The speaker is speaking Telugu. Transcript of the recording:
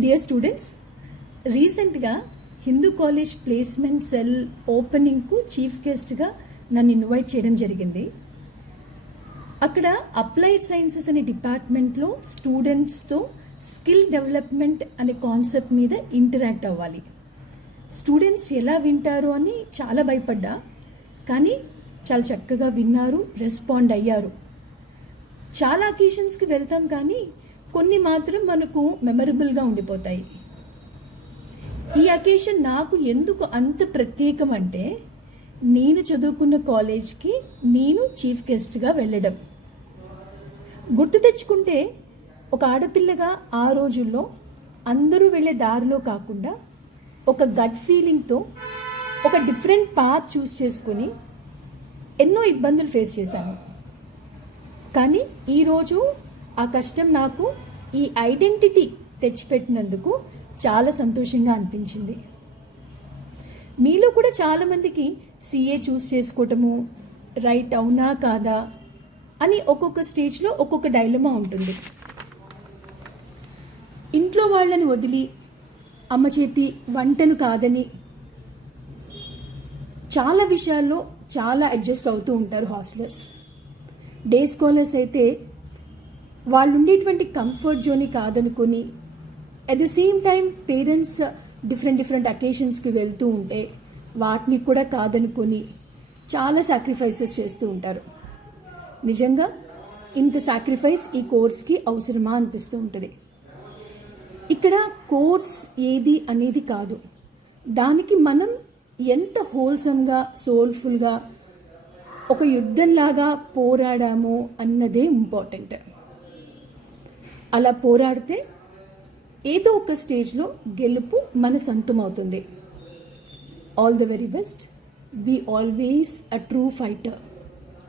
డియర్ స్టూడెంట్స్, రీసెంట్గా హిందూ కాలేజ్ ప్లేస్మెంట్ సెల్ ఓపెనింగ్కు చీఫ్ గెస్ట్గా నన్ను ఇన్వైట్ చేయడం జరిగింది. అక్కడ అప్లైడ్ సైన్సెస్ అనే డిపార్ట్మెంట్లో స్టూడెంట్స్తో స్కిల్ డెవలప్మెంట్ అనే కాన్సెప్ట్ మీద ఇంటరాక్ట్ అవ్వాలి. స్టూడెంట్స్ ఎలా వింటారు అని చాలా భయపడ్డా, కానీ చాలా చక్కగా విన్నారు, రెస్పాండ్ అయ్యారు. చాలా అకేషన్స్కి వెళ్తాం, కానీ కొన్ని మాత్రం మనకు మెమరబుల్గా ఉండిపోతాయి. ఈ అకేషన్ నాకు ఎందుకు అంత ప్రత్యేకం అంటే, నేను చదువుకున్న కాలేజ్కి నేను చీఫ్ గెస్ట్గా వెళ్ళడం. గుర్తు తెచ్చుకుంటే, ఒక ఆడపిల్లగా ఆ రోజుల్లో అందరూ వెళ్ళే దారిలో కాకుండా ఒక గట్ ఫీలింగ్తో ఒక డిఫరెంట్ పాత్ చూస్ చేసుకొని ఎన్నో ఇబ్బందులు ఫేస్ చేశాను. కానీ ఈరోజు ఆ కష్టం నాకు ఈ ఐడెంటిటీ తెచ్చిపెట్టినందుకు చాలా సంతోషంగా అనిపించింది. మీలో కూడా చాలామందికి సిఏ చూస్ చేసుకోవటము రైట్ అవునా కాదా అని ఒక్కొక్క స్టేజ్లో ఒక్కొక్క డైలమా ఉంటుంది. ఇంట్లో వాళ్ళని వదిలి అమ్మ చేతి వంటను కాదని చాలా విషయాల్లో చాలా అడ్జస్ట్ అవుతూ ఉంటారు హాస్టలర్స్. డే స్కాలర్స్ అయితే వాళ్ళు ఉండేటువంటి కంఫర్ట్ జోన్ని కాదనుకొని at the same time parents different అకేషన్స్కి వెళ్తూ ఉంటే వాటిని కూడా కాదనుకొని చాలా సాక్రిఫైసెస్ చేస్తూ ఉంటారు. నిజంగా ఇంత సాక్రిఫైస్ ఈ కోర్స్కి అవసరమా అనిపిస్తూ ఉంటుంది. ఇక్కడ కోర్స్ ఏది అనేది కాదు, దానికి మనం ఎంత హోల్సమ్గా సోల్ఫుల్గా ఒక యుద్ధంలాగా పోరాడాము అన్నదే ఇంపార్టెంట్. అలా పోరాడితే ఏదో ఒక స్టేజ్లో గెలుపు మన సొంతం అవుతుంది. All the very best. Be always a true fighter.